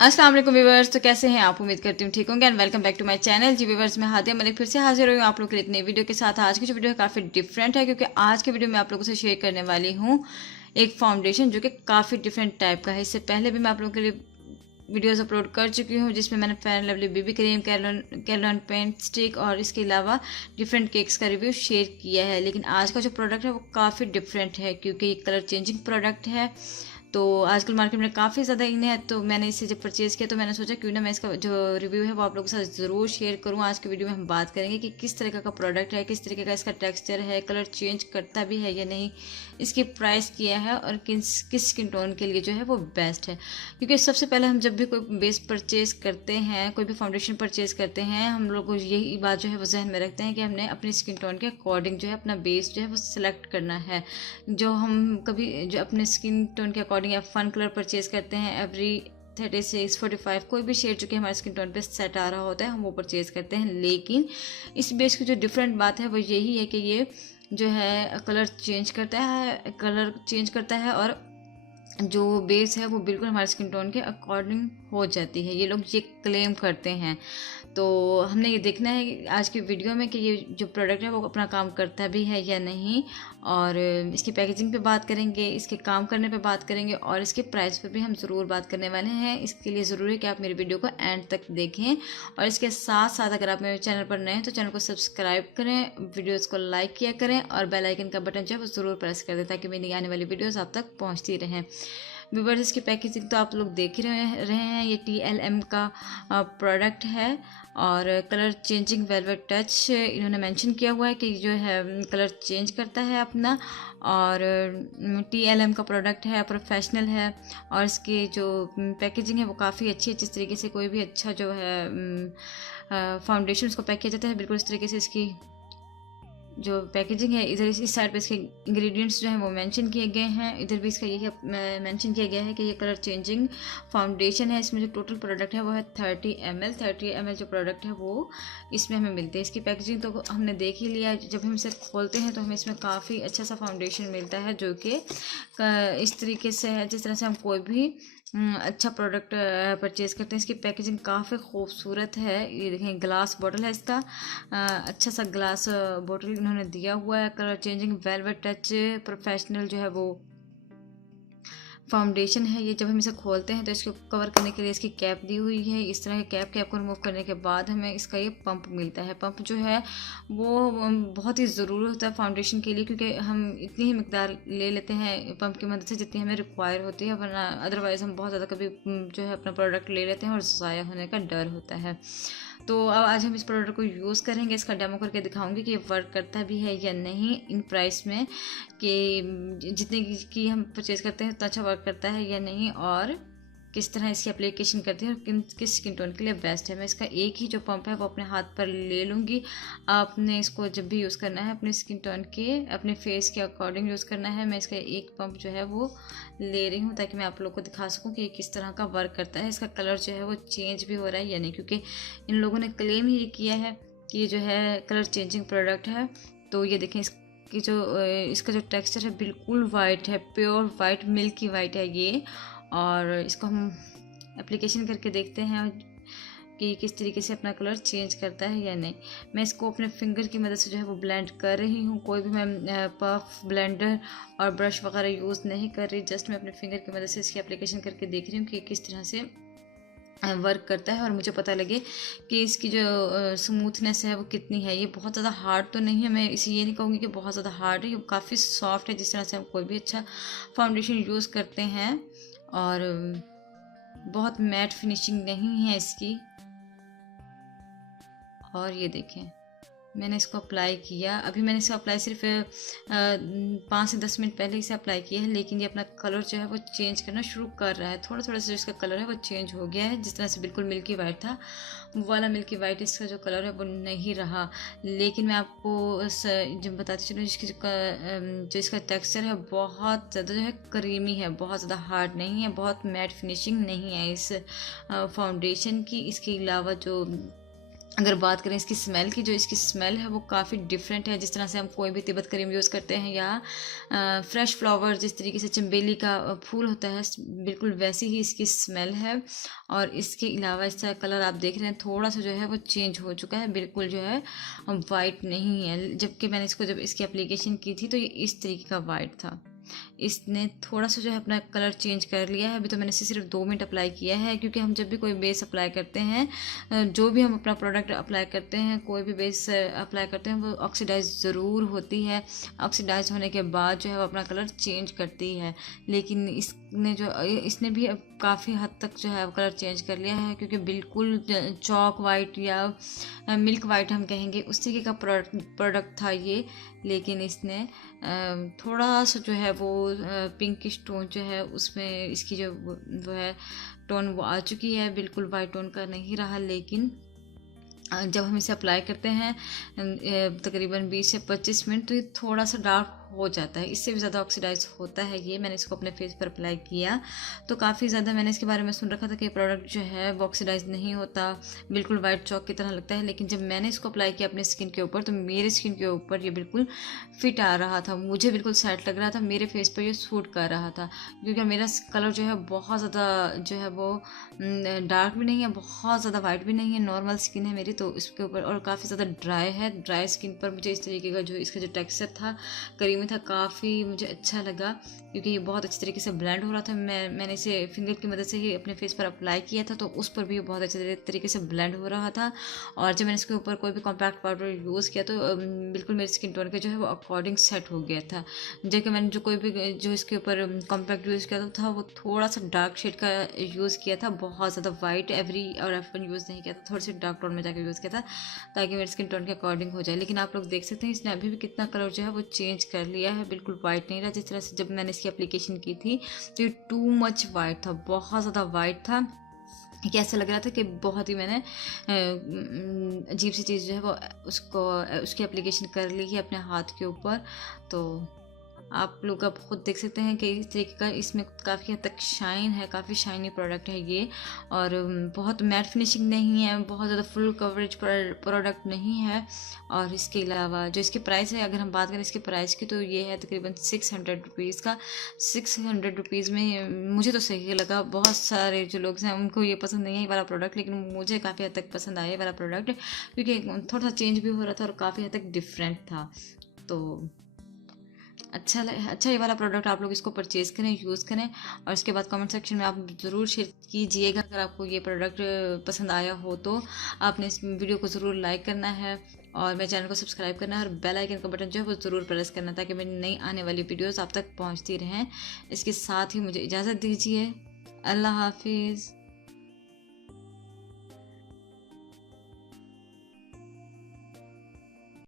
अस्सलाम वालेकुम व्यूवर्स। तो कैसे हैं आप? उम्मीद करती हूँ ठीक होंगे and welcome back to my channel जी व्यूवर्स। मैं हादिया मलिक फिर से हाजिर हुई हूँ आप लोग के लिए एक नई वीडियो के साथ। आज की जो वीडियो है काफ़ी डिफरेंट है क्योंकि आज की वीडियो में आप लोगों से शेयर करने वाली हूँ एक फाउंडेशन जो कि काफ़ी डिफरेंट टाइप का है। इससे पहले भी मैं आप लोगों के लिए वीडियोस अपलोड कर चुकी हूँ जिसमें मैंने fair and lovely BB cream, Kaylon paint stick और इसके अलावा डिफरेंट केक्स का रिव्यू शेयर किया है। लेकिन आज का जो प्रोडक्ट है वो काफ़ी डिफरेंट है क्योंकि ये कलर चेंजिंग प्रोडक्ट है। तो आजकल मार्केट में काफ़ी ज़्यादा इन है, तो मैंने इसे जब परचेज़ किया तो मैंने सोचा क्यों ना मैं इसका जो रिव्यू है वो आप लोगों के साथ ज़रूर शेयर करूँ। आज की वीडियो में हम बात करेंगे कि किस तरीके का प्रोडक्ट है, किस तरीके का इसका टेक्सचर है, कलर चेंज करता भी है या नहीं, इसकी प्राइस क्या है और किस स्किन टोन के लिए जो है वो बेस्ट है। क्योंकि सबसे पहले हम जब भी कोई बेस परचेज़ करते हैं, कोई भी फाउंडेशन परचेज़ करते हैं, हम लोग यही बात जो है वो जहन में रखते हैं कि हमने अपनी स्किन टोन के अकॉर्डिंग जो है अपना बेस जो है वो सिलेक्ट करना है। जो हम कभी जो अपने स्किन टोन के अकॉर्डिंग या फन कलर परचेज करते हैं एवरी 36, 45 कोई भी शेड जो कि हमारे स्किन टोन पे सेट आ रहा होता है हम वो परचेज करते हैं। लेकिन इस बेस की जो डिफरेंट बात है वो यही है कि ये जो है कलर चेंज करता है और जो बेस है वो बिल्कुल हमारे स्किन टोन के अकॉर्डिंग हो जाती है। ये लोग ये क्लेम करते हैं। तो हमने ये देखना है आज की वीडियो में कि ये जो प्रोडक्ट है वो अपना काम करता भी है या नहीं, और इसकी पैकेजिंग पे बात करेंगे, इसके काम करने पे बात करेंगे और इसके प्राइस पे भी हम ज़रूर बात करने वाले हैं। इसके लिए ज़रूरी है कि आप मेरी वीडियो को एंड तक देखें और इसके साथ साथ अगर आप मेरे चैनल पर नए हैं तो चैनल को सब्सक्राइब करें, वीडियोज़ को लाइक किया करें और बेल आइकन का बटन जो है वो ज़रूर प्रेस कर दें ताकि मेरी आने वाली वीडियोज़ आप तक पहुँचती रहें। व्यूअर्स, इसकी पैकेजिंग तो आप लोग देख ही रहे हैं। ये TLM का प्रोडक्ट है और कलर चेंजिंग वेलवेट टच इन्होंने मेंशन किया हुआ है कि जो है कलर चेंज करता है अपना, और TLM का प्रोडक्ट है, प्रोफेशनल है और इसकी जो पैकेजिंग है वो काफ़ी अच्छी है। जिस तरीके से कोई भी अच्छा जो है फाउंडेशन उसको पैक किया जाता है बिल्कुल इस तरीके से इसकी जो पैकेजिंग है। इधर इस साइड पे इसके इंग्रेडिएंट्स जो हैं वो मेंशन किए गए हैं। इधर भी इसका यही मेंशन किया गया है कि ये कलर चेंजिंग फाउंडेशन है। इसमें जो टोटल प्रोडक्ट है वो है 30 ml जो प्रोडक्ट है वो इसमें हमें मिलते हैं। इसकी पैकेजिंग तो हमने देख ही लिया। जब हम इसे खोलते हैं तो हमें इसमें काफ़ी अच्छा सा फाउंडेशन मिलता है जो कि इस तरीके से है जिस तरह से हम कोई भी अच्छा प्रोडक्ट परचेज़ करते हैं। इसकी पैकेजिंग काफ़ी खूबसूरत है। ये देखें, ग्लास बॉटल है इसका, अच्छा सा ग्लास बॉटल इन्होंने दिया हुआ है। Colour changing velvet touch professional जो है वो फाउंडेशन है। ये जब हम इसे खोलते हैं तो इसको कवर करने के लिए इसकी कैप दी हुई है। इस तरह के कैप को रिमूव करने के बाद हमें इसका ये पंप मिलता है। पंप जो है वो बहुत ही ज़रूरी होता है फाउंडेशन के लिए क्योंकि हम इतनी ही मिकदार ले लेते हैं पंप की मदद से जितनी हमें रिक्वायर होती है, वरना अदरवाइज़ हम बहुत ज़्यादा कभी जो है अपना प्रोडक्ट ले लेते हैं और ज़ाया होने का डर होता है। तो अब आज हम इस प्रोडक्ट को यूज़ करेंगे, इसका डेमो करके दिखाऊंगी कि ये वर्क करता भी है या नहीं इन प्राइस में, कि जितने की हम परचेज़ करते हैं उतना अच्छा वर्क करता है या नहीं और किस तरह इसकी एप्लीकेशन करती है और किस स्किन टोन के लिए बेस्ट है। मैं इसका एक ही जो पंप है वो अपने हाथ पर ले लूँगी। आपने इसको जब भी यूज़ करना है अपने स्किन टोन के, अपने फेस के अकॉर्डिंग यूज़ करना है। मैं इसका एक पंप जो है वो ले रही हूँ ताकि मैं आप लोग को दिखा सकूँ कि ये किस तरह का वर्क करता है। इसका कलर जो है वो चेंज भी हो रहा है या नहीं, क्योंकि इन लोगों ने क्लेम ही किया है कि ये जो है कलर चेंजिंग प्रोडक्ट है। तो ये देखें, कि जो इसका जो टेक्सचर है बिल्कुल वाइट है, प्योर वाइट, मिल्की वाइट है ये। और इसको हम एप्लीकेशन करके देखते हैं कि किस तरीके से अपना कलर चेंज करता है या नहीं। मैं इसको अपने फिंगर की मदद से जो है वो ब्लेंड कर रही हूँ। कोई भी मैं पफ, ब्लेंडर और ब्रश वगैरह यूज़ नहीं कर रही, जस्ट मैं अपने फिंगर की मदद से इसकी एप्लीकेशन करके देख रही हूँ कि किस तरह से वर्क करता है और मुझे पता लगे कि इसकी जो स्मूथनेस है वो कितनी है। ये बहुत ज़्यादा हार्ड तो नहीं है, मैं इसे ये नहीं कहूँगी कि बहुत ज़्यादा हार्ड है, ये काफ़ी सॉफ्ट है जिस तरह से हम कोई भी अच्छा फाउंडेशन यूज़ करते हैं। और बहुत मैट फिनिशिंग नहीं है इसकी। और ये देखें, मैंने इसको अप्लाई किया, अभी मैंने इसको अप्लाई सिर्फ 5 से 10 मिनट पहले इसे अप्लाई किया है, लेकिन ये अपना कलर जो है वो चेंज करना शुरू कर रहा है। थोड़ा थोड़ा सा इसका कलर है वो चेंज हो गया है। जिस तरह से बिल्कुल मिल्की वाइट था वो वाला मिल्की वाइट इसका जो कलर है वो नहीं रहा। लेकिन मैं आपको जब बताती चलूँ, जो इसका टेक्सचर है बहुत ज़्यादा जो है क्रीमी है, बहुत ज़्यादा हार्ड नहीं है, बहुत मैट फिनिशिंग नहीं है इस फाउंडेशन की। इसके अलावा जो अगर बात करें इसकी स्मेल की, जो इसकी स्मेल है वो काफ़ी डिफरेंट है। जिस तरह से हम कोई भी तिब्बत क्रीम यूज़ करते हैं या फ्रेश फ्लावर, जिस तरीके से चमेली का फूल होता है, बिल्कुल वैसी ही इसकी स्मेल है। और इसके अलावा इसका कलर आप देख रहे हैं थोड़ा सा जो है वो चेंज हो चुका है, बिल्कुल जो है वाइट नहीं है। जबकि मैंने इसको जब इसकी एप्लीकेशन की थी तो ये इस तरीके का वाइट था। इसने थोड़ा सा जो है अपना कलर चेंज कर लिया है। अभी तो मैंने इसे सिर्फ 2 मिनट अप्लाई किया है, क्योंकि हम जब भी कोई बेस अप्लाई करते हैं, जो भी हम अपना प्रोडक्ट अप्लाई करते हैं, कोई भी बेस अप्लाई करते हैं, वो ऑक्सीडाइज ज़रूर होती है। ऑक्सीडाइज होने के बाद जो है वो अपना कलर चेंज करती है। लेकिन इसने भी अब काफ़ी हद तक जो है कलर चेंज कर लिया है, क्योंकि बिल्कुल चॉक वाइट या मिल्क वाइट हम कहेंगे उस तरीके का प्रोडक्ट था ये। लेकिन इसने थोड़ा सा जो है वो पिंकिश टोन जो है उसमें इसकी जो वो है टोन वो आ चुकी है, बिल्कुल वाइट टोन का नहीं रहा। लेकिन जब हम इसे अप्लाई करते हैं तकरीबन 20 से 25 मिनट, तो ये थोड़ा सा डार्क हो जाता है। इससे भी ज़्यादा ऑक्सीडाइज होता है ये। मैंने इसको अपने फेस पर अप्लाई किया तो काफ़ी ज़्यादा मैंने इसके बारे में सुन रखा था कि प्रोडक्ट जो है वो ऑक्सीडाइज नहीं होता, बिल्कुल वाइट चॉक की तरह लगता है। लेकिन जब मैंने इसको अप्लाई किया अपने स्किन के ऊपर, तो मेरे स्किन के ऊपर ये बिल्कुल फिट आ रहा था, मुझे बिल्कुल सेट लग रहा था, मेरे फेस पर ये सूट कर रहा था। क्योंकि मेरा कलर जो है बहुत ज़्यादा जो है वो डार्क भी नहीं है, बहुत ज़्यादा वाइट भी नहीं है, नॉर्मल स्किन है मेरी। तो इसके ऊपर और काफ़ी ज़्यादा ड्राई है। ड्राई स्किन पर मुझे इस तरीके का जो इसका जो टेक्सचर था क्रीमी था, काफ़ी मुझे अच्छा लगा, क्योंकि ये बहुत अच्छी तरीके से ब्लेंड हो रहा था। मैंने इसे फिंगर की मदद से ही अपने फेस पर अप्लाई किया था, तो उस पर भी बहुत अच्छे तरीके से ब्लेंड हो रहा था। और जब मैंने इसके ऊपर कोई भी कॉम्पैक्ट पाउडर यूज़ किया तो बिल्कुल मेरी स्किन टोन के जो है वो अकॉर्डिंग सेट हो गया था। जबकि मैंने जो कोई भी जो इसके ऊपर कॉम्पैक्ट यूज़ किया था वो थोड़ा सा डार्क शेड का यूज़ किया था, बहुत ज़्यादा वाइट और एफ1 यूज़ नहीं किया था, थोड़ी सी डार्क टोन में जाकर यूज़ किया था ताकि मेरी स्किन टोन के अकॉर्डिंग हो जाए। लेकिन आप लोग देख सकते हैं इसने अभी भी कितना कलर जो है वो चेंज कर लिया है, बिल्कुल वाइट नहीं रहा। जिस तरह से जब मैंने इसकी एप्लीकेशन की थी तो ये टू मच वाइट था, बहुत ज़्यादा वाइट था कि ऐसा लग रहा था कि बहुत ही मैंने अजीब सी चीज़ जो है वो उसकी एप्लीकेशन कर ली है अपने हाथ के ऊपर। तो आप लोग अब खुद देख सकते हैं कि इस तरीके का इसमें काफ़ी हद तक शाइन है, काफ़ी शाइनी प्रोडक्ट है ये। और बहुत मैट फिनिशिंग नहीं है, बहुत ज़्यादा फुल कवरेज प्रोडक्ट नहीं है। और इसके अलावा जो इसकी प्राइस है, अगर हम बात करें इसके प्राइस की, तो ये है तकरीबन 600 रुपीज़ का। 600 रुपीज़ में मुझे तो सही लगा। बहुत सारे जो लोग हैं उनको ये पसंद नहीं है ये वाला प्रोडक्ट, लेकिन मुझे काफ़ी हद तक पसंद आया ये वाला प्रोडक्ट, क्योंकि थोड़ा सा चेंज भी हो रहा था और काफ़ी हद तक डिफरेंट था। तो अच्छा ये वाला प्रोडक्ट आप लोग इसको परचेज़ करें, यूज़ करें। और इसके बाद कमेंट सेक्शन में आप ज़रूर शेयर कीजिएगा अगर आपको ये प्रोडक्ट पसंद आया हो तो। आपने इस वीडियो को ज़रूर लाइक करना है और मेरे चैनल को सब्सक्राइब करना है और बेल आइकन का बटन जो है वो ज़रूर प्रेस करना, ताकि मेरी नई आने वाली वीडियोज़ आप तक पहुँचती रहें। इसके साथ ही मुझे इजाज़त दीजिए। अल्लाह हाफिज़।